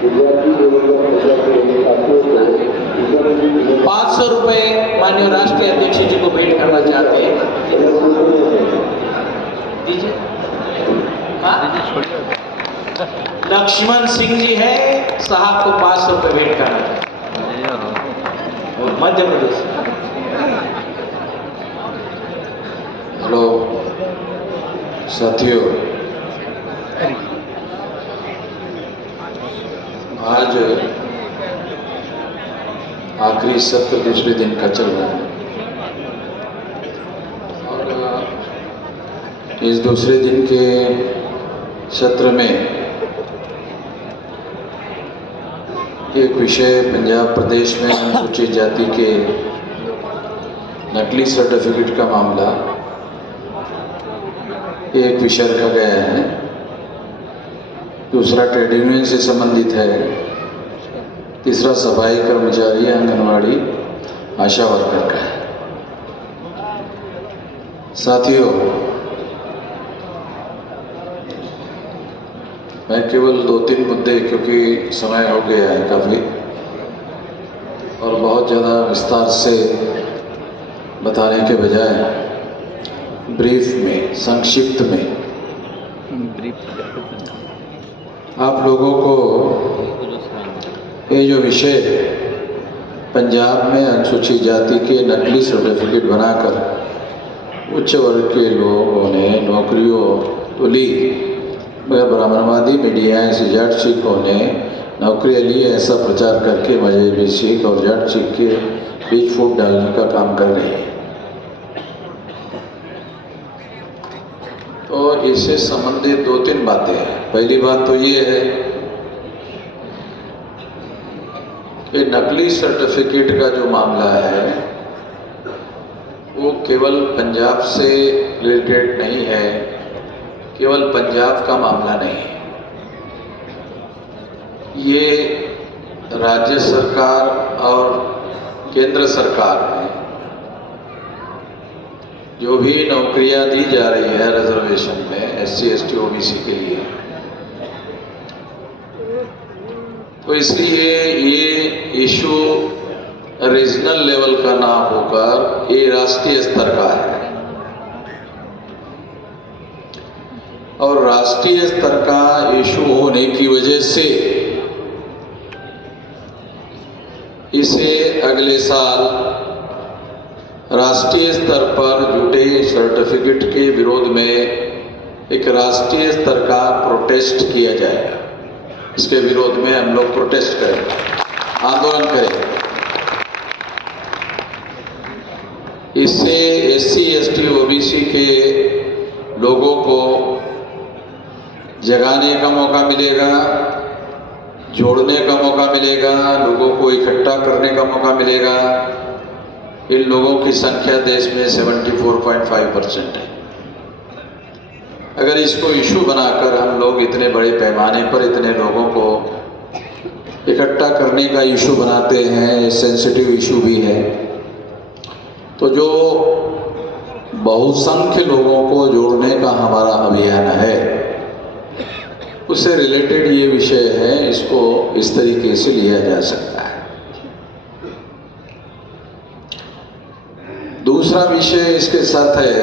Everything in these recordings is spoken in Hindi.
₹500 माननीय राष्ट्रीय अध्यक्ष जी को भेंट करना चाहते हैं। दीजिए। लक्ष्मण सिंह जी है, साहब को ₹500 भेंट करना चाहते हैं। मध्य प्रदेश। हेलो साथियों, आज आखिरी सत्र दूसरे दिन का चल रहा है और इस दूसरे दिन के सत्र में एक विषय पंजाब प्रदेश में अनुसूचित जाति के नकली सर्टिफिकेट का मामला एक विषय रखा गया है। दूसरा ट्रेड यूनियन से संबंधित है। तीसरा सफाई कर्मचारी, आंगनवाड़ी, आशा वर्कर का है। साथियों, मैं केवल 2-3 मुद्दे, क्योंकि समय हो गया है काफ़ी और बहुत ज़्यादा विस्तार से बताने के बजाय ब्रीफ में, संक्षिप्त में आप लोगों को ये जो विषय है, पंजाब में अनुसूचित जाति के नकली सर्टिफिकेट बनाकर उच्च वर्ग के लोगों ने नौकरियों तो ली, मगर ब्राह्मणवादी मीडिया से जाट सिखों ने नौकरियाँ ली, ऐसा प्रचार करके मजहबी सिख और जाट सिख के बीच फूट डालने का काम कर रही है। तो इससे संबंधित 2-3 बातें हैं। पहली बात तो ये है कि नकली सर्टिफिकेट का जो मामला है वो केवल पंजाब से रिलेटेड नहीं है, केवल पंजाब का मामला नहीं है। ये राज्य सरकार और केंद्र सरकार में जो भी नौकरियां दी जा रही है रिजर्वेशन में SC, ST, OBC के लिए, तो इसलिए ये इशू रीजनल लेवल का ना होकर ये राष्ट्रीय स्तर का है और राष्ट्रीय स्तर का इशू होने की वजह से इसे अगले साल राष्ट्रीय स्तर पर जुटे सर्टिफिकेट के विरोध में एक राष्ट्रीय स्तर का प्रोटेस्ट किया जाएगा। इसके विरोध में हम लोग प्रोटेस्ट करेंगे, आंदोलन करेंगे। इससे SC, ST, OBC के लोगों को जगाने का मौका मिलेगा, जोड़ने का मौका मिलेगा, लोगों को इकट्ठा करने का मौका मिलेगा। इन लोगों की संख्या देश में 74.5% है। अगर इसको इशू बनाकर हम लोग इतने बड़े पैमाने पर इतने लोगों को इकट्ठा करने का इशू बनाते हैं, सेंसिटिव इशू भी है, तो जो बहुसंख्य लोगों को जोड़ने का हमारा अभियान है उससे रिलेटेड ये विषय है। इसको इस तरीके से लिया जा सकता है। दूसरा विषय इसके साथ है,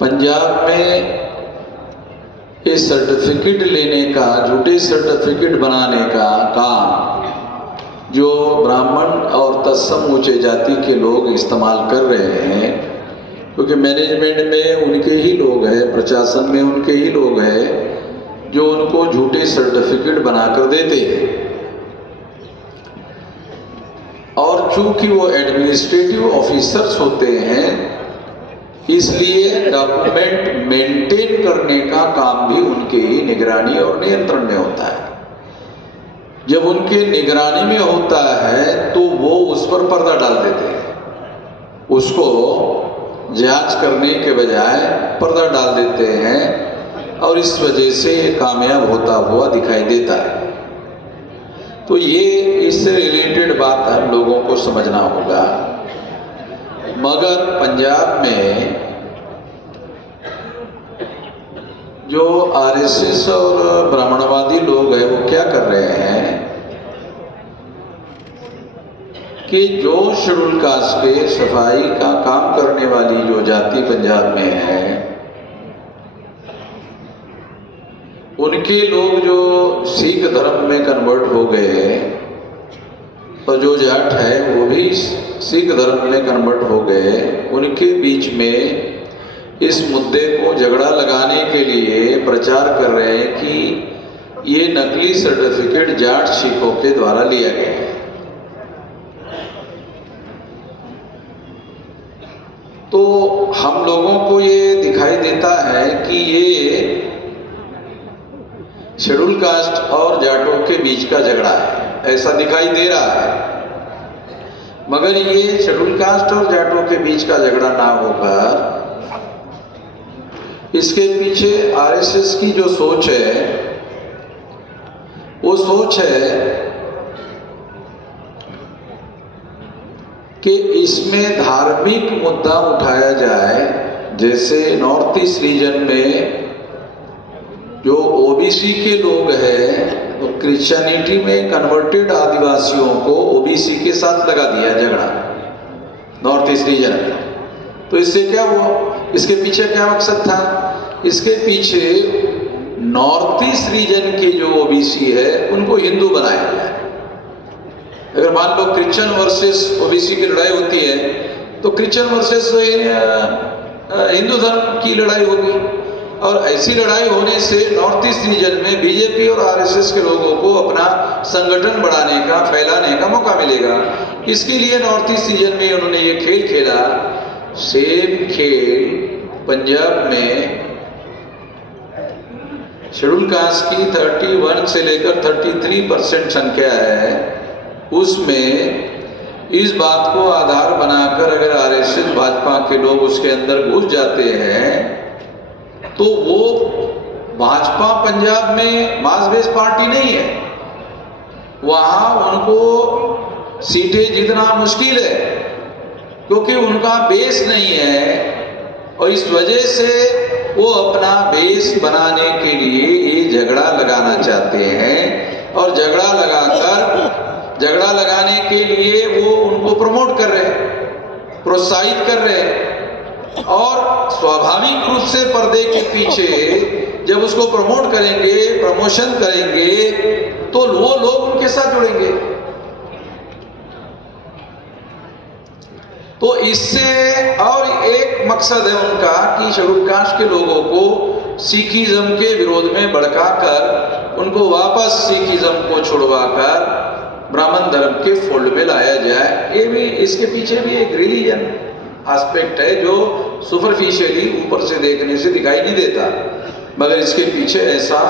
पंजाब में ये सर्टिफिकेट लेने का, झूठे सर्टिफिकेट बनाने का काम जो ब्राह्मण और तत्सम ऊंचे जाति के लोग इस्तेमाल कर रहे हैं, क्योंकि मैनेजमेंट में उनके ही लोग हैं, प्रशासन में उनके ही लोग हैं जो उनको झूठे सर्टिफिकेट बनाकर देते हैं। और चूंकि वो एडमिनिस्ट्रेटिव ऑफिसर्स होते हैं, इसलिए डॉक्यूमेंट मेंटेन करने का काम भी उनके ही निगरानी और नियंत्रण में होता है। जब उनके निगरानी में होता है तो वो उस पर पर्दा डाल देते हैं, उसको जांच करने के बजाय पर्दा डाल देते हैं और इस वजह से ये कामयाब होता हुआ दिखाई देता है। तो ये इससे रिलेटेड बात हम लोगों को समझना होगा। मगर पंजाब में जो आरएसएस और ब्राह्मणवादी लोग हैं वो क्या कर रहे हैं कि जो शेड्यूल कास्ट के सफाई का काम करने वाली जो जाति पंजाब में है, उनके लोग जो सिख धर्म में कन्वर्ट हो गए और जो जाट है वो भी सिख धर्म में कन्वर्ट हो गए, उनके बीच में इस मुद्दे को झगड़ा लगाने के लिए प्रचार कर रहे हैं कि ये नकली सर्टिफिकेट जाट सिखों के द्वारा लिया गया है। तो हम लोगों को ये दिखाई देता है कि ये शेड्यूल कास्ट और जाटों के बीच का झगड़ा है, ऐसा दिखाई दे रहा है। मगर ये शेड्यूल कास्ट और जाटों के बीच का झगड़ा ना होकर इसके पीछे आरएसएस की जो सोच है वो सोच है कि इसमें धार्मिक मुद्दा उठाया जाए। जैसे नॉर्थ ईस्ट रीजन में जो ओबीसी के लोग हैं तो क्रिश्चियनिटी में कन्वर्टेड आदिवासियों को ओबीसी के साथ लगा दिया झगड़ा नॉर्थ ईस्ट रीजन में। तो इससे क्या हुआ, इसके पीछे क्या मकसद था? इसके पीछे नॉर्थ ईस्ट रीजन के जो ओबीसी है उनको हिंदू बनाया गया है। अगर मान लो क्रिश्चियन वर्सेस ओबीसी की लड़ाई होती है तो क्रिश्चियन वर्सेस हिंदू धर्म की लड़ाई होगी, और ऐसी लड़ाई होने से नॉर्थ ईस्ट रीजन में बीजेपी और आरएसएस के लोगों को अपना संगठन बढ़ाने का, फैलाने का मौका मिलेगा। इसके लिए नॉर्थ ईस्ट रीजन में उन्होंने ये खेल खेला। सेम खेल पंजाब में शेड्यूल कास्ट की 31 से लेकर 33% संख्या है, उसमें इस बात को आधार बनाकर अगर आरएसएस भाजपा के लोग उसके अंदर घुस जाते हैं तो वो भाजपा पंजाब में मास बेस पार्टी नहीं है, वहां उनको सीटें जीतना मुश्किल है क्योंकि उनका बेस नहीं है। और इस वजह से वो अपना बेस बनाने के लिए ये झगड़ा लगाना चाहते हैं, और झगड़ा लगाने के लिए वो उनको प्रमोट कर रहे हैं, प्रोत्साहित कर रहे हैं। और स्वाभाविक रूप से पर्दे के पीछे जब उसको प्रमोट करेंगे, प्रमोशन करेंगे, तो वो लोग उनके साथ जुड़ेंगे। तो इससे और एक मकसद है उनका कि शेड्यूल कास्ट के लोगों को सिखिज्म के विरोध में भड़काकर उनको वापस सिखिज्म को छुड़वाकर ब्राह्मण धर्म के फोल्ड में लाया जाए। ये भी, इसके पीछे भी एक रिलीजन एस्पेक्ट है जो सुपरफिशियली ऊपर से देखने से दिखाई नहीं देता, मगर इसके पीछे ऐसा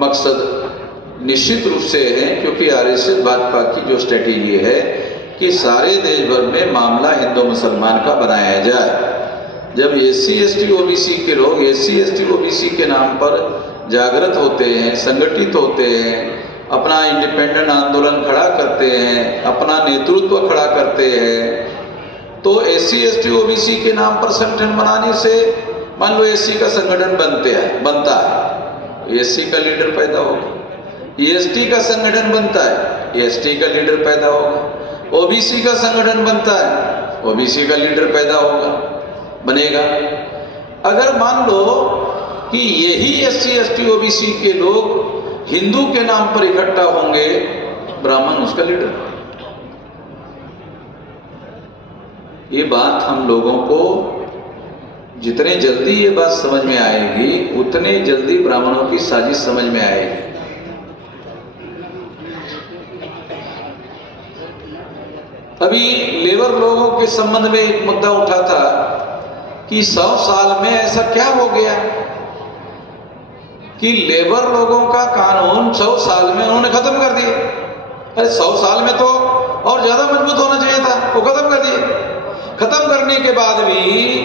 मकसद निश्चित रूप से है। क्योंकि आरएसएस भाजपा की जो स्ट्रेटेजी है कि सारे देश भर में मामला हिंदू मुसलमान का बनाया जाए। जब एससी एसटी ओबीसी के लोग एससी एसटी ओबीसी के नाम पर जागृत होते हैं, संगठित होते हैं, अपना इंडिपेंडेंट आंदोलन खड़ा करते हैं, अपना नेतृत्व खड़ा करते हैं, तो एससी एसटी ओबीसी के नाम पर संगठन बनाने से मान लो एससी का संगठन बनता है, एससी का लीडर पैदा होगा, एसटी का संगठन बनता है, एसटी का लीडर पैदा होगा, ओबीसी का संगठन बनता है, ओबीसी का लीडर पैदा बनेगा। अगर मान लो कि यही एससी एसटी ओबीसी के लोग हिंदू के नाम पर इकट्ठा होंगे, ब्राह्मण उसका लीडर। ये बात हम लोगों को जितने जल्दी ये बात समझ में आएगी उतने जल्दी ब्राह्मणों की साजिश समझ में आएगी। अभी लेबर लोगों के संबंध में एक मुद्दा उठा था कि 100 साल में ऐसा क्या हो गया कि लेबर लोगों का कानून 100 साल में उन्होंने खत्म कर दिया। अरे 100 साल में तो और ज्यादा मजबूत होना चाहिए था, वो खत्म कर दिए। खत्म करने के बाद भी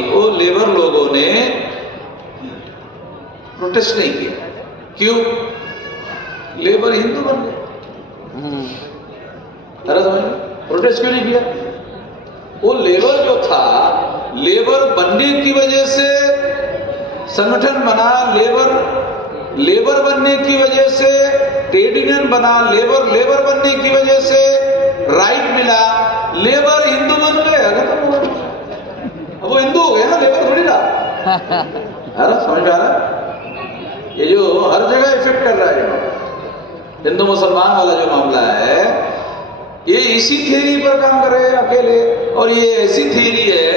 वो लेबर लोगों ने प्रोटेस्ट नहीं किया। क्यों? लेबर हिंदू बन गए। अरे प्रोटेस्ट क्यों नहीं किया? वो लेबर जो था, लेबर बनने की वजह से संगठन बना, लेबर बनने की वजह से, ट्रेड यूनियन बना, लेबर बनने की वजह से राइट मिला, लेबर हिंदू बन गए, खत्म हो गया। अब वो हिंदू हो गया ना, लेबर थोड़ी रहा। अरे समझ में आ रहा है? ये जो हर जगह इफेक्ट कर रहा है हिंदू मुसलमान वाला जो मामला है, ये इसी थ्योरी पर काम कर रहे हैं अकेले। और ये ऐसी थ्योरी है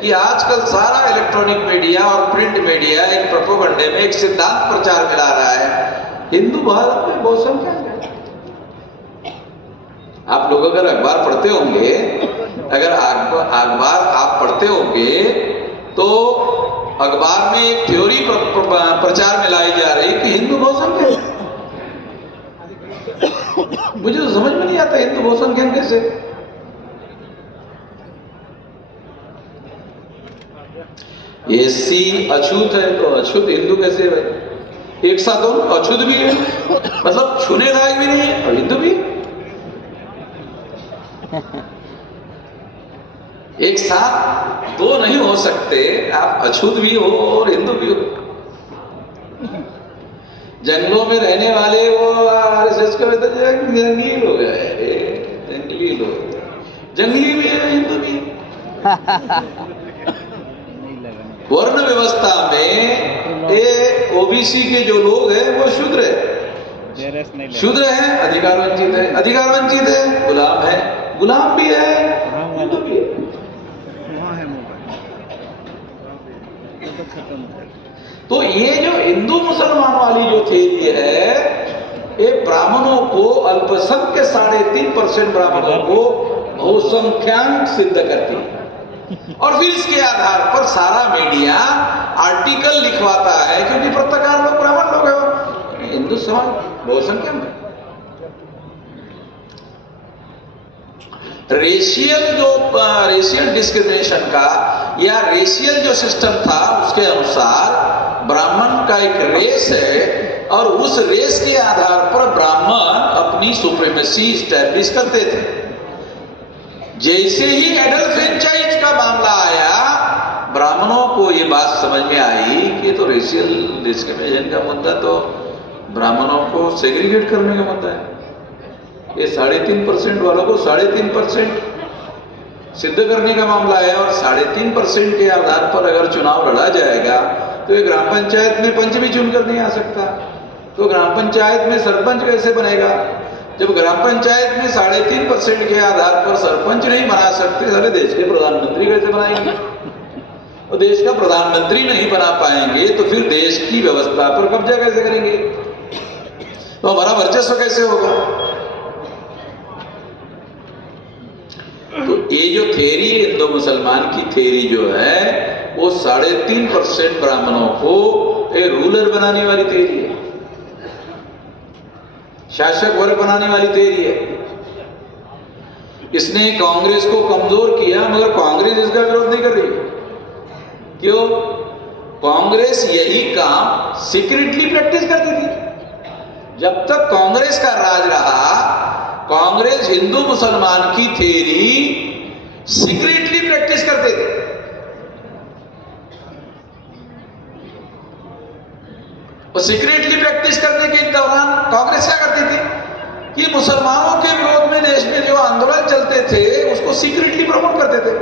कि आजकल सारा इलेक्ट्रॉनिक मीडिया और प्रिंट मीडिया एक प्रोपेगेंडे में एक सिद्धांत प्रचार मिला रहा है, हिंदू भारत में बहुसंख्यक है। आप लोग अगर अखबार पढ़ते होंगे, अगर अखबार आप पढ़ते होंगे तो अखबार में एक थ्योरी प्रचार में लाई जा रही कि हिंदू बहुसंख्यक है। मुझे तो समझ में नहीं आता हिंदू बहुसंख्यक कैसे। एससी अछूत है तो अछूत हिंदू कैसे भाई? एक साथ दोनों अछूत भी है, मतलब छूने लायक भी नहीं है और हिंदू भी। एक साथ दो नहीं हो सकते, आप अछूत भी हो और हिंदू भी हो। जंगलों में रहने वाले वो आरएसएस के तो जंगली लोग हैं, जंगली लोग, जंगली भी है हिंदू भी है। वर्ण व्यवस्था में ओबीसी के जो लोग हैं वो शूद्र है, शूद्र है, अधिकार वंचित है, अधिकार वंचित है, गुलाम है, गुलाम भी है, हिंदू भी है। तो ये जो हिंदू मुसलमान वाली जो थ्योरी है, ये ब्राह्मणों को, अल्पसंख्यक 3.5% ब्राह्मणों को बहुसंख्यांक सिद्ध करती है। और फिर इसके आधार पर सारा मीडिया आर्टिकल लिखवाता है, क्योंकि पत्रकार लोग ब्राह्मण लोग हैं, हिंदू समाज बहुसंख्यक में। रेशियल डिस्क्रिमिनेशन का या रेशियल जो सिस्टम था उसके अनुसार ब्राह्मण का एक रेस है और उस रेस के आधार पर ब्राह्मण अपनी सुप्रीमेसी स्टैब्लिश करते थे। जैसे ही एडल्ट फ्रेंचाइज का मामला आया, ब्राह्मणों को ये बात समझ में आई कि तो रेशियल डिस्क्रिमिनेशन का मुद्दा तो ब्राह्मणों को सेग्रीगेट करने का मुद्दा है। ये 3.5% वालों को 3.5% सिद्ध करने का मामला है और 3.5% के आधार पर अगर चुनाव लड़ा जाएगा तो ये ग्राम पंचायत में पंच भी चुनकर नहीं आ सकता, तो ग्राम पंचायत में सरपंच कैसे बनेगा? जब ग्राम पंचायत में 3.5% के आधार पर सरपंच नहीं बना सकते, सारे देश के प्रधानमंत्री कैसे बनाएंगे? और देश का प्रधानमंत्री नहीं बना पाएंगे तो फिर देश की व्यवस्था पर कब्जा कैसे करेंगे? तो हमारा वर्चस्व कैसे होगा? तो ये जो थ्योरी हिंदू मुसलमान की थ्योरी जो है वो 3.5% ब्राह्मणों को रूलर बनाने वाली थ्योरी है, शासक वर्ग बनाने वाली थ्योरी है। इसने कांग्रेस को कमजोर किया, मगर कांग्रेस इसका विरोध नहीं कर रही। क्यों? कांग्रेस यही काम सीक्रेटली प्रैक्टिस करती थी। जब तक कांग्रेस का राज रहा, कांग्रेस हिंदू मुसलमान की थ्योरी सीक्रेटली प्रैक्टिस करते थे। और सीक्रेटली प्रैक्टिस करने के दौरान कांग्रेस क्या करती थी कि मुसलमानों के विरोध में देश में जो आंदोलन चलते थे उसको सीक्रेटली प्रमोट करते थे,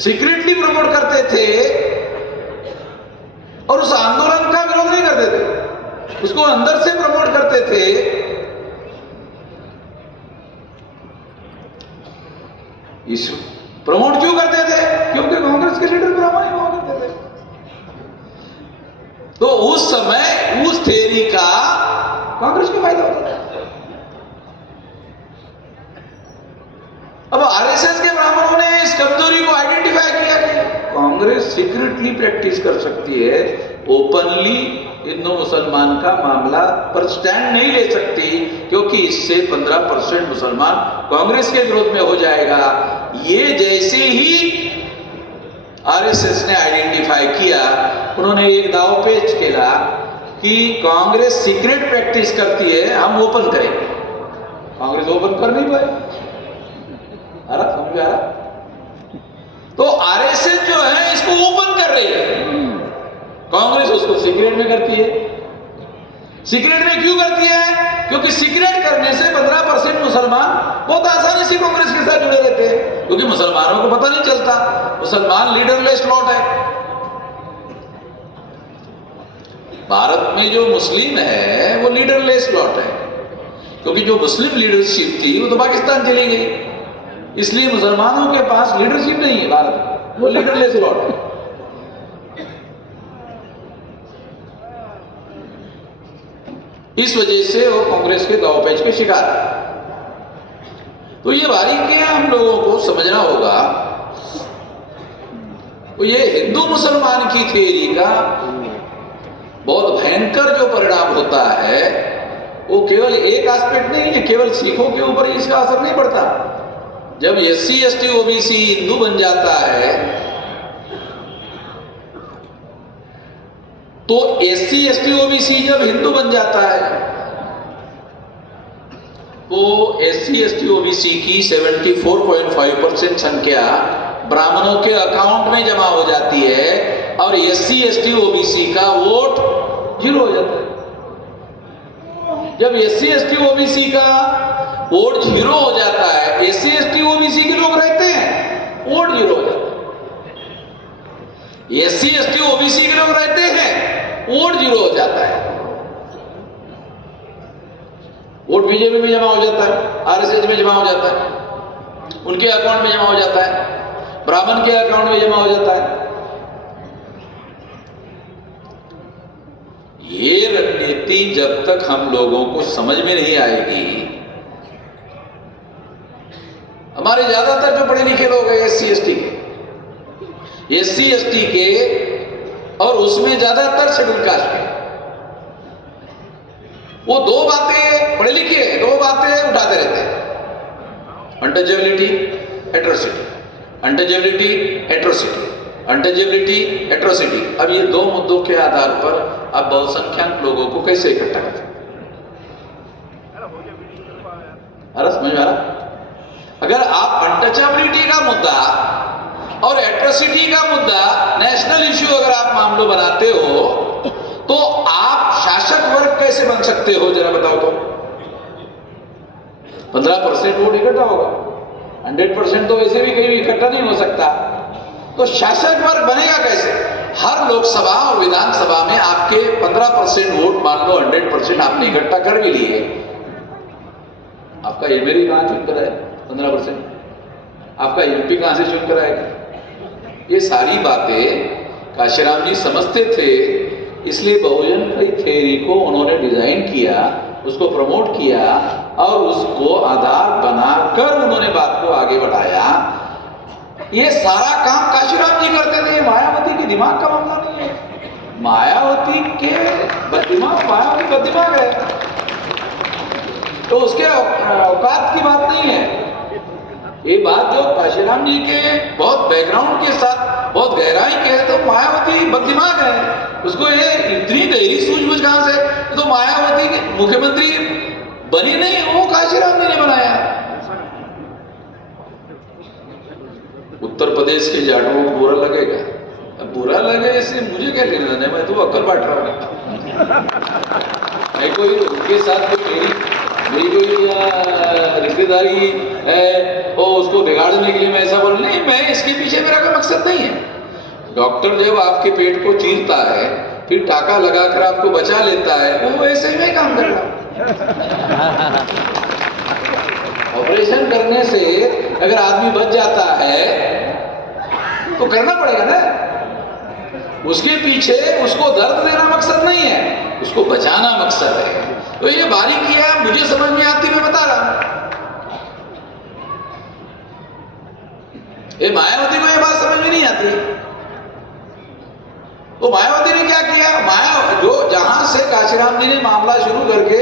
सीक्रेटली प्रमोट करते थे और उस आंदोलन का विरोध नहीं करते थे, उसको अंदर से प्रमोट करते थे। इस प्रमोट क्यों करते थे? क्योंकि कांग्रेस के लीडर ब्राह्मण ही हुआ करते थे। तो उस समय उस थ्योरी का कांग्रेस को फायदा होता था। अब आरएसएस के ब्राह्मणों ने इस कमजोरी को आइडेंटिफाई किया कि कांग्रेस सीक्रेटली प्रैक्टिस कर सकती है, ओपनली हिंदू मुसलमान का मामला पर स्टैंड नहीं ले सकती, क्योंकि इससे 15% मुसलमान कांग्रेस के विरोध में हो जाएगा। ये जैसे ही आरएसएस ने आइडेंटिफाई किया, उन्होंने एक दाव पेच खेला कि कांग्रेस सीक्रेट प्रैक्टिस करती है, हम ओपन करेंगे। कांग्रेस ओपन कर नहीं पाए। समझ आ रहा? तो आरएसएस जो है इसको ओपन कर रही है, कांग्रेस उसको सीक्रेट में करती है। सीक्रेट में क्यों करती है? क्योंकि सीक्रेट करने से 15% मुसलमान बहुत आसानी से कांग्रेस के साथ जुड़े रहते हैं, क्योंकि मुसलमानों को पता नहीं चलता, मुसलमान लीडरलेस लॉट है। भारत में जो मुस्लिम है वो लीडरलेस लॉट है, क्योंकि जो मुस्लिम लीडरशिप थी वो तो पाकिस्तान चली गई, इसलिए मुसलमानों के पास लीडरशिप नहीं है भारत में, वो लीडरलेस लॉट है। इस वजह से वो कांग्रेस के दांवपेच के शिकार है। तो ये बारीकियां हम लोगों को समझना होगा। तो ये हिंदू मुसलमान की थ्योरी का बहुत भयंकर जो परिणाम होता है वो केवल एक एस्पेक्ट नहीं है, केवल सिखों के ऊपर इसका असर नहीं पड़ता। जब SC ST OBC हिंदू बन जाता है तो SC ST OBC जब हिंदू बन जाता है तो SC ST OBC की 74.5% संख्या ब्राह्मणों के अकाउंट में जमा हो जाती है और SC ST OBC का वोट 0 हो जाता है। जब SC ST OBC का वोट 0 हो जाता है, SC ST OBC के लोग रहते हैं, वोट 0 हो जाता है। SC ST OBC के लोग रहते हैं, वोट 0 हो जाता है। वोट बीजेपी में जमा हो जाता है, आरएसएस में जमा हो जाता है, उनके अकाउंट में जमा हो जाता है, ब्राह्मण के अकाउंट में जमा हो जाता है। ये रणनीति जब तक हम लोगों को समझ में नहीं आएगी, हमारे ज्यादातर जो पढ़े लिखे लोग हैं SC ST के और उसमें ज्यादातर शेड्यूल कास्ट के, वो दो बातें पढ़े लिखे, दो बातें उठाते रहते हैं, untouchability atrocity, untouchability atrocity, untouchability atrocity. अब ये दो मुद्दों के आधार पर आप बहुसंख्यक लोगों को कैसे इकट्ठा करते हैं? अरे समझ में आ रहा? अगर आप अनटचेबिलिटी का मुद्दा और एट्रोसिटी का मुद्दा नेशनल इश्यू अगर आप मामलों बनाते हो तो आप शासक वर्ग कैसे बन सकते हो, जरा बताओ तो। 15% वोट इकट्ठा होगा, 100% तो वैसे भी कहीं इकट्ठा नहीं हो सकता, तो शासक वर्ग बनेगा कैसे? हर लोकसभा और विधानसभा में आपके 15% वोट, मान लो 100% आपने इकट्ठा कर भी लिए, आपका एमएलए कहां चुनकर है? 15%। आपका MP कहां से चुनकर आएगा? ये सारी बातें काशीराम जी समझते थे, इसलिए बहुजन की थ्योरी को उन्होंने डिजाइन किया, उसको प्रमोट किया और उसको आधार बनाकर उन्होंने बात को आगे बढ़ाया। ये सारा काम काशीराम जी करते थे, मायावती के दिमाग का मामला नहीं है। मायावती के बददिमाग, मायावती बददिमाग है, तो उसके औकात की बात नहीं है। ये बात जो काशीराम जी के बहुत बैकग्राउंड के साथ बहुत गहराई के है, तो मायावती बददिमाग है, उसको ये इतनी गहरी सूझबूझ कहां से? तो मायावती के मुख्यमंत्री बनी नहीं, वो काशीराम जी ने बनाया। उत्तर प्रदेश के जाटों को बुरा लगेगा, अब बुरा लगे इससे मुझे क्या लेना देना, मैं तो अक्ल बांट रहा हूं। मैं कोई उनके साथ मेरी कोई रिश्तेदारी है और उसको बिगाड़ने के लिए मैं ऐसा बोल नहीं, मैं इसके पीछे मेरा कोई मकसद नहीं है। डॉक्टर जब आपके पेट को चीरता है फिर टाका लगाकर आपको बचा लेता है, वो ऐसे में काम कर रहा। ऑपरेशन करने से अगर आदमी बच जाता है तो करना पड़ेगा ना, उसके पीछे उसको दर्द देना मकसद नहीं है, उसको बचाना मकसद है। तो ये बारीकियां मुझे समझ में आती, मैं बता रहा हूं। ये मायावती को ये बात समझ में नहीं आती। तो मायावती ने क्या किया? जो जहां से काशीराम जी ने मामला शुरू करके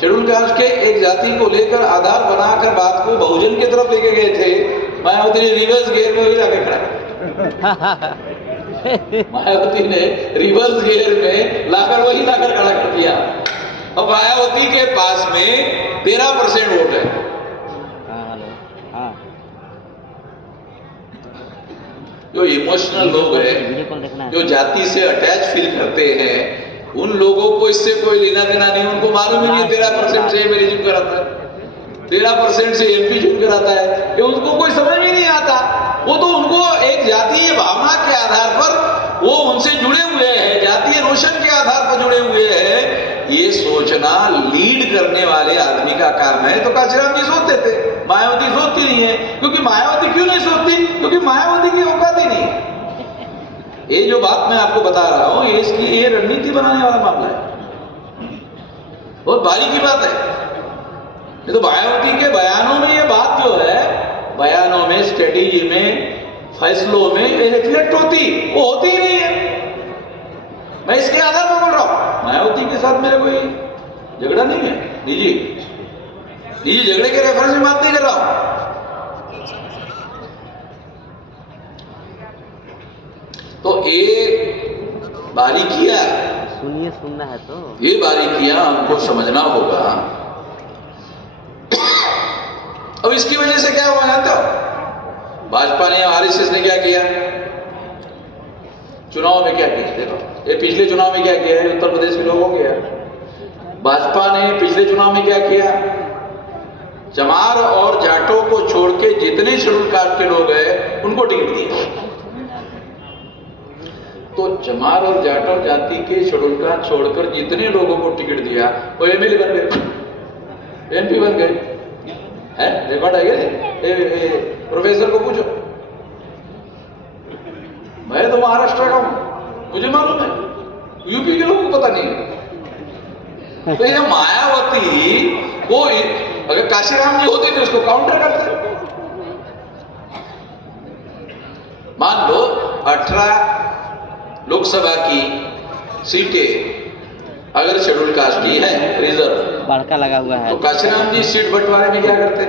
शेड्यूल कास्ट के एक जाति को लेकर आधार बनाकर बात को बहुजन की तरफ लेके गए थे, मायावती ने रिवर्स गियर में वही लाके खड़ा मायावती ने रिवर्स गियर में लाकर वही लाकर खड़ा कर दिया। और मायावती के पास में 13% वोट है। इमोशनल लोग हैं, जो जाति से अटैच फील करते हैं, उन लोगों को इससे कोई लेना देना नहीं। उनको मालूम ही नहीं 13% से एमएलए चुन कराता है, 13% से एमपी चुन कराता है, ये उनको कोई समझ में नहीं आता। वो तो उनको एक जातीय भावना के आधार पर वो उनसे जुड़े हुए हैं, जातीय रोशन के आधार पर जुड़े हुए हैं। ये सोचना लीड करने वाले आदमी का काम है। तो काशीराम जी सोचते थे, मायावती सोचती नहीं है। क्योंकि मायावती क्यों नहीं सोचती? क्योंकि मायावती की औकात ही नहीं है। ये जो बात मैं आपको बता रहा हूं, ये रणनीति बनाने वाला मामला है, बहुत बारीकी बात है। ये तो मायावती के बयानों में ये बात जो है, बयानों में, स्ट्रेटेजी में, फैसलों में ये रिफ्लेक्ट होती, वो होती ही नहीं है। मैं इसके आधार पर बोल रहा हूं, मायावती के साथ मेरे कोई झगड़ा नहीं है। निजी झगड़े के रेफरेंस में बात नहीं कर रहा हूं। तो ये बारीकियां, सुनिए, सुनना है तो ये बारीकियां हमको समझना होगा। अब इसकी वजह से क्या हुआ जानते हो? भाजपा ने, आरएसएस ने क्या किया? चुनाव में क्या किया? देखो, ये पिछले चुनाव में क्या किया है उत्तर प्रदेश के लोगों के। भाजपा ने पिछले चुनाव में क्या किया? चमार और जाटों को छोड़ के जितने शेड्यूल कास्ट के लोग हैं उनको टिकट दिया। तो चमार और जाटों जाति के शेड्यूल कास्ट छोड़कर जितने लोगों को टिकट दिया वो एमएलए बन गए, एमपी बन गए। है रिकॉर्ड है, प्रोफेसर को पूछो। मैं तो महाराष्ट्र का हूं, मुझे मालूम है, यूपी के लोगों को पता नहीं। तो ये मायावती को, अगर काशीराम जी होते तो उसको काउंटर करते। मान लो 18 लोकसभा की सीटें अगर शेड्यूल कास्ट की है, रिजर्व बड़का लगा हुआ है, तो काशीराम जी सीट बंटवारे में क्या करते?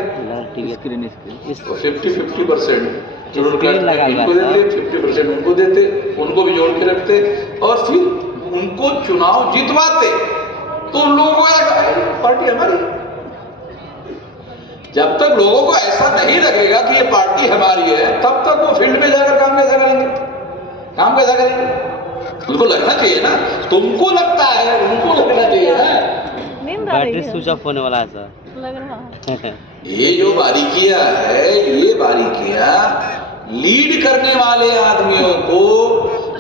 स्क्रीन 50-50% शेड्यूल कास्ट इनको देते, 50% उनको देते, उनको भी जोड़ के रखते और फिर उनको चुनाव जितवाते। तो उन लोगों को पार्टी हमारी। जब तक लोगों को ऐसा नहीं लगेगा कि ये पार्टी हमारी है, तब तक वो फील्ड में जाकर काम कैसा करेंगे? काम कैसा करेंगे? उनको लगना चाहिए ना, तुमको लगता है, उनको लगना चाहिए ना। बैटरी स्विच ऑफ होने वाला है सर, लग रहा है। ये जो बारीकियां है, ये बारीकियां लीड करने वाले आदमियों को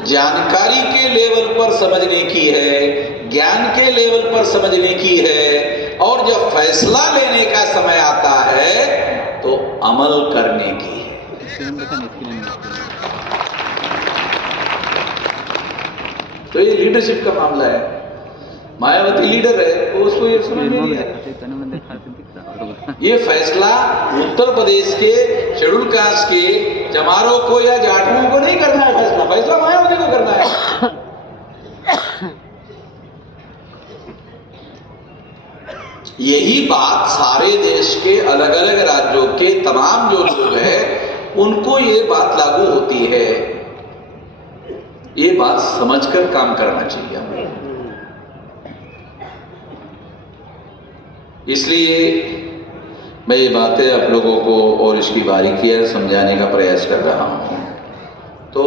जानकारी के लेवल पर समझने की है, ज्ञान के लेवल पर समझने की है, और जब फैसला लेने का समय आता है तो अमल करने की है। तो ये लीडरशिप का मामला है। मायावती लीडर है, तो उसको ये समझ में नहीं है। ये फैसला उत्तर प्रदेश के शेड्यूल कास्ट के चमारों को या जाटों को नहीं करना है, फैसला मायावती को करना है। यही बात सारे देश के अलग अलग राज्यों के तमाम जो लोग हैं उनको ये बात लागू होती है। ये बात समझकर काम करना चाहिए हमें। इसलिए मैं ये बातें आप लोगों को और इसकी बारीकियां समझाने का प्रयास कर रहा हूं। तो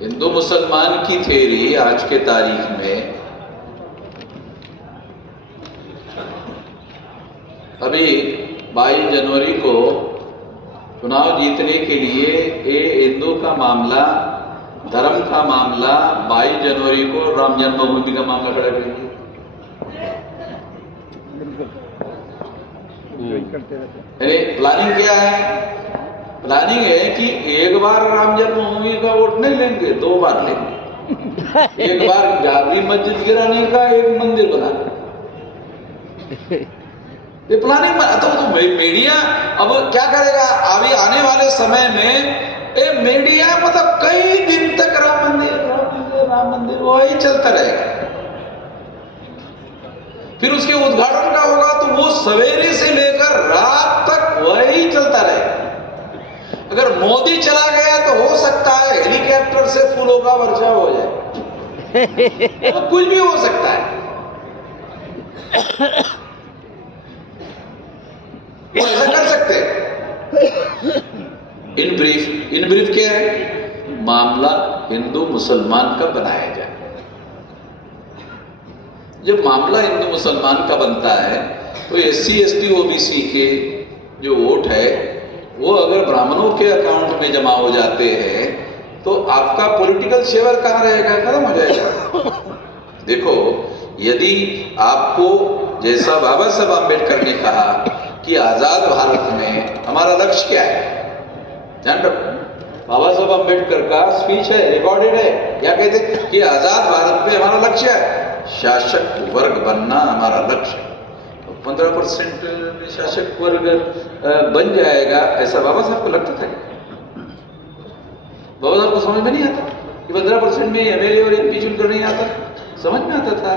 हिंदू मुसलमान की थ्योरी आज के तारीख में अभी 22 जनवरी को चुनाव जीतने के लिए ये हिंदू का मामला, धर्म का मामला 22 जनवरी को राम जन्मभूमि का मामला खड़ा करेंगे। प्लानिंग क्या है? प्लानिंग है कि एक बार राम जन्मभूमि का वोट नहीं लेंगे, 2 बार लेंगे। एक बार जाबरी मस्जिद गिराने का, एक मंदिर बनाने। ये प्लानिंग तो मीडिया अब क्या करेगा? अभी आने वाले समय में ये मीडिया मतलब कई दिन तक राम मंदिर वही चलता रहेगा। फिर उसके उद्घाटन का होगा तो वो सवेरे से लेकर रात तक वही चलता रहेगा। अगर मोदी चला गया तो हो सकता है हेलीकॉप्टर से फूलों का वर्षा हो जाए, तो कुछ भी हो सकता है। वो ऐसा कर सकते हैं। इन ब्रीफ क्या है? मामला हिंदू मुसलमान का बनाया जाए। जब मामला हिंदू मुसलमान का बनता है तो SC ST OBC के जो वोट है वो अगर ब्राह्मणों के अकाउंट में जमा हो जाते हैं तो आपका पॉलिटिकल शेवर कहाँ रहेगा? खत्म हो जाएगा। देखो, यदि आपको जैसा बाबा साहब आम्बेडकर ने कहा कि आजाद भारत में हमारा लक्ष्य क्या है, ध्यान रखो, बाबा साहब आम्बेडकर का स्पीच है, रिकॉर्डेड है, क्या कहते कि आजाद भारत में हमारा लक्ष्य है शासक वर्ग बनना, हमारा लक्ष्य। 15% में शासक वर्ग बन जाएगा ऐसा बाबा साहब को लगता था? बाबा साहब को समझ में नहीं आता कि 15% में MLA और MP चुनकर नहीं आता? समझ में आता था,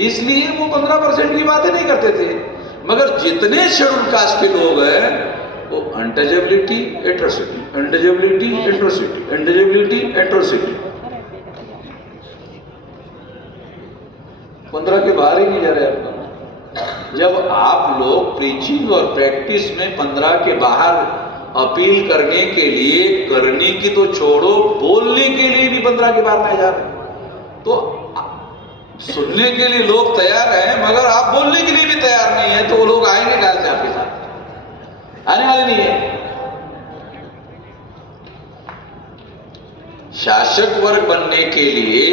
इसलिए वो 15% की बातें नहीं करते थे। मगर जितने शेड्यूल कास्ट के लोग हैं वो untouchability atrocity, untouchability atrocity, untouchability atrocity, 15 के बाहर ही नहीं जा रहे आपका। जब आप लोग प्रीचिंग और प्रैक्टिस में 15 के बाहर अपील करने के लिए, करने की तो छोड़ो, बोलने के लिए भी 15 के बाहर नहीं जा रहे, तो सुनने के लिए लोग तैयार हैं मगर आप बोलने के लिए भी तैयार नहीं है, तो वो लोग आएंगे कहां से आपके साथ? आने वाले नहीं है। शासक वर्ग बनने के लिए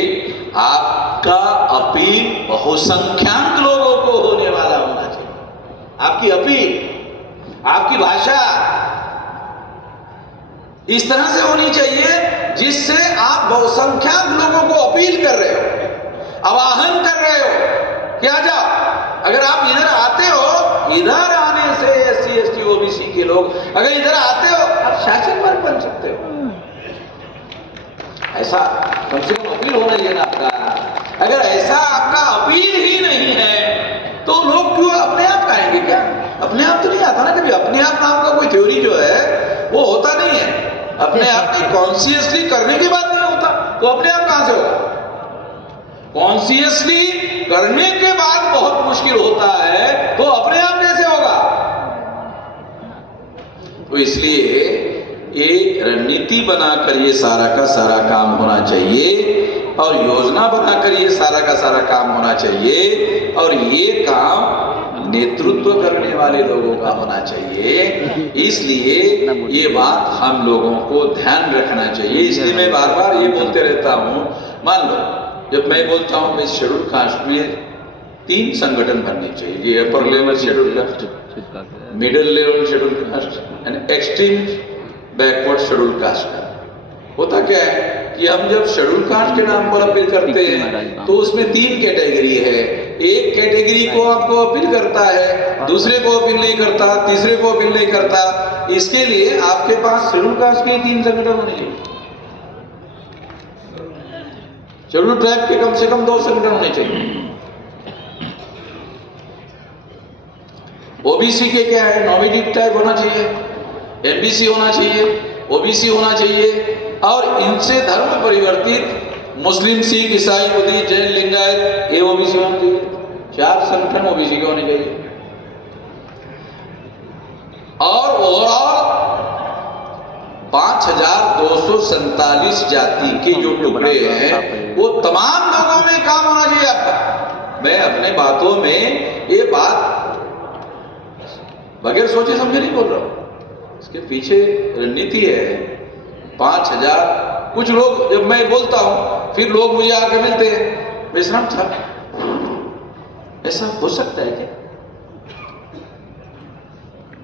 आपका अपील बहुसंख्यक लोगों को होने वाला होना चाहिए। आपकी अपील, आपकी भाषा इस तरह से होनी चाहिए जिससे आप बहुसंख्यक लोगों को अपील कर रहे हो, आवाहन कर रहे हो कि आ जाओ। अगर आप इधर आते हो, इधर आने से SC ST OBC के लोग अगर इधर आते हो, आप शासक वर्ग बन सकते हो। ऐसा कम से कम अपील होना चाहिए ना आपका। अगर ऐसा आपका अपील ही नहीं है तो लोग क्यों अपने आप आएंगे? क्या अपने आप तो नहीं आता ना कभी। अपने आप नाम का कोई थ्योरी जो है वो होता नहीं है। अपने आप नहीं, कॉन्शियसली करने के बाद नहीं होता, तो अपने आप कहां से होगा? कॉन्शियसली करने के बाद बहुत मुश्किल होता है, तो अपने आप कैसे होगा? तो इसलिए एक रणनीति बनाकर ये सारा का सारा काम होना चाहिए और योजना बनाकर ये सारा का सारा काम होना चाहिए, और ये काम नेतृत्व करने वाले लोगों का होना चाहिए। इसलिए ये बात हम लोगों को ध्यान रखना चाहिए। इसलिए मैं बार बार ये बोलते रहता हूं, मान लो जब मैं बोलता हूं कि शेड्यूल कास्ट में 3 संगठन बनने चाहिए, upper level schedule caste, middle level schedule caste and extreme backward schedule caste. होता क्या है कि हम जब शेड्यूल कास्ट के नाम पर अपील करते हैं तो उसमें 3 कैटेगरी है। एक कैटेगरी को आपको अपील करता है, दूसरे को अपील नहीं करता, तीसरे को अपील नहीं करता। इसके लिए आपके पास शेड्यूल कास्ट के 3 संगठन होने चाहिए। शेड्यूल ट्राइब के कम से कम 2 संगठन होने चाहिए। OBC के क्या है, नॉमिनेटेड टाइप होना चाहिए, MBC होना चाहिए, OBC होना चाहिए, और इनसे धर्म परिवर्तित मुस्लिम, सिख, ईसाई, बुद्धिस्ट, जैन, लिंगायत, ये OBC होना चाहिए। 4 संगठन OBC के होने चाहिए। और ओवरऑल 5247 जाति के जो टुकड़े हैं वो तमाम लोगों में काम होना चाहिए आपका। मैं अपने बातों में ये बात बगैर सोचे समझे नहीं बोल रहा हूं, इसके पीछे रणनीति है। 5000 कुछ लोग, जब मैं बोलता हूं फिर लोग मुझे आके मिलते हैं, विश्राम था, ऐसा हो सकता है क्या?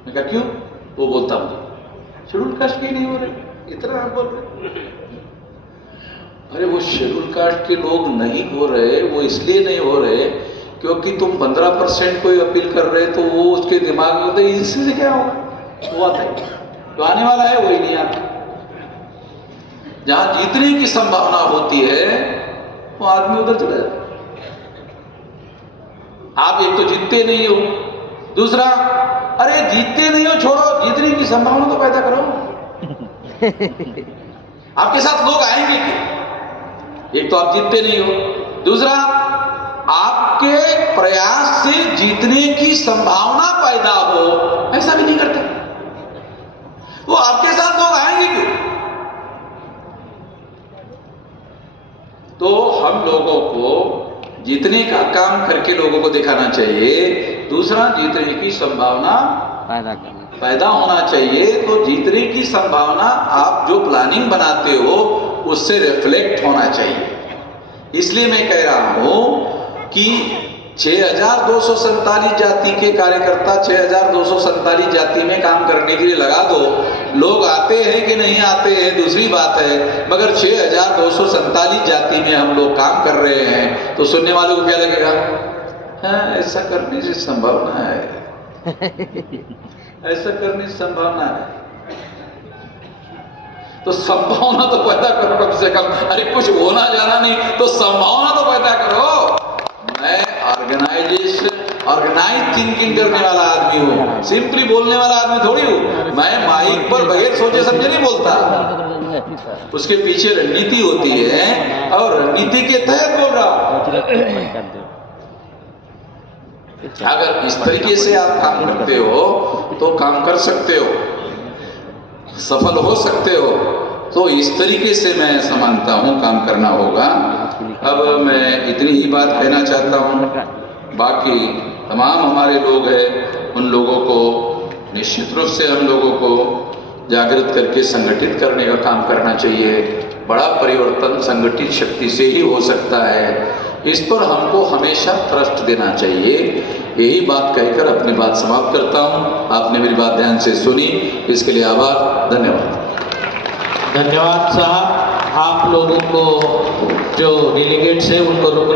मैं कहा क्यों? वो बोलता मुझे शेड्यूल कास्ट के नहीं हो रहे, इतना आप बोल रहे। अरे वो शेड्यूल कास्ट के लोग नहीं हो रहे, वो इसलिए नहीं हो रहे क्योंकि तुम 15% कोई अपील कर रहे, तो वो उसके दिमाग में होता है इससे क्या होगा, वो आता है, तो आने वाला है वही नहीं आता। जहां जीतने की संभावना होती है वो आदमी उधर चला जाता है। आप एक तो जीतते नहीं हो, दूसरा अरे जीतते नहीं हो छोड़ो, जीतने की संभावना तो पैदा करो। आपके साथ लोग आएंगे कि एक तो आप जीतते नहीं हो, दूसरा आपके प्रयास से जीतने की संभावना पैदा हो, ऐसा भी नहीं करते। वो आपके साथ लोग आएंगे क्यों? तो हम लोगों को जीतने का काम करके लोगों को दिखाना चाहिए। दूसरा, जीतने की संभावना फायदा करना। पैदा होना चाहिए। तो जीतने की संभावना आप जो प्लानिंग बनाते हो उससे रिफ्लेक्ट होना चाहिए। इसलिए मैं कह रहा हूं कि 6247 जाति के कार्यकर्ता 6247 जाति में काम करने के लिए लगा दो। लोग आते हैं कि नहीं आते हैं दूसरी बात है, मगर 6247 जाति में हम लोग काम कर रहे हैं तो सुनने वालों को क्या लगेगा? हाँ, ऐसा करने से संभावना है, ऐसा करने से संभावना है। तो संभावना तो पैदा करो कम से कम। अरे कुछ होना जाना नहीं तो संभावना तो पैदा करो। मैं ऑर्गेनाइज थिंकिंग करने वाला आदमी हूँ, सिंपली बोलने वाला आदमी थोड़ी हूँ। मैं माइक पर बगैर सोचे समझे नहीं बोलता, उसके पीछे रणनीति होती है और रणनीति के तहत बोल रहा हूँ। अगर इस तरीके से आप काम करते हो तो काम कर सकते हो, सफल हो सकते हो। तो इस तरीके से मैं समझता हूँ काम करना होगा। अब मैं इतनी ही बात कहना चाहता हूँ। बाकी तमाम हमारे लोग हैं, उन लोगों को निश्चित रूप से हम लोगों को जागृत करके संगठित करने का काम करना चाहिए। बड़ा परिवर्तन संगठित शक्ति से ही हो सकता है। इस पर हमको हमेशा ट्रस्ट देना चाहिए। यही बात कहकर अपनी बात समाप्त करता हूँ। आपने मेरी बात ध्यान से सुनी, इसके लिए आभार, धन्यवाद। धन्यवाद साहब। आप लोगों को जो डेलीगेट्स हैं उनको रुकना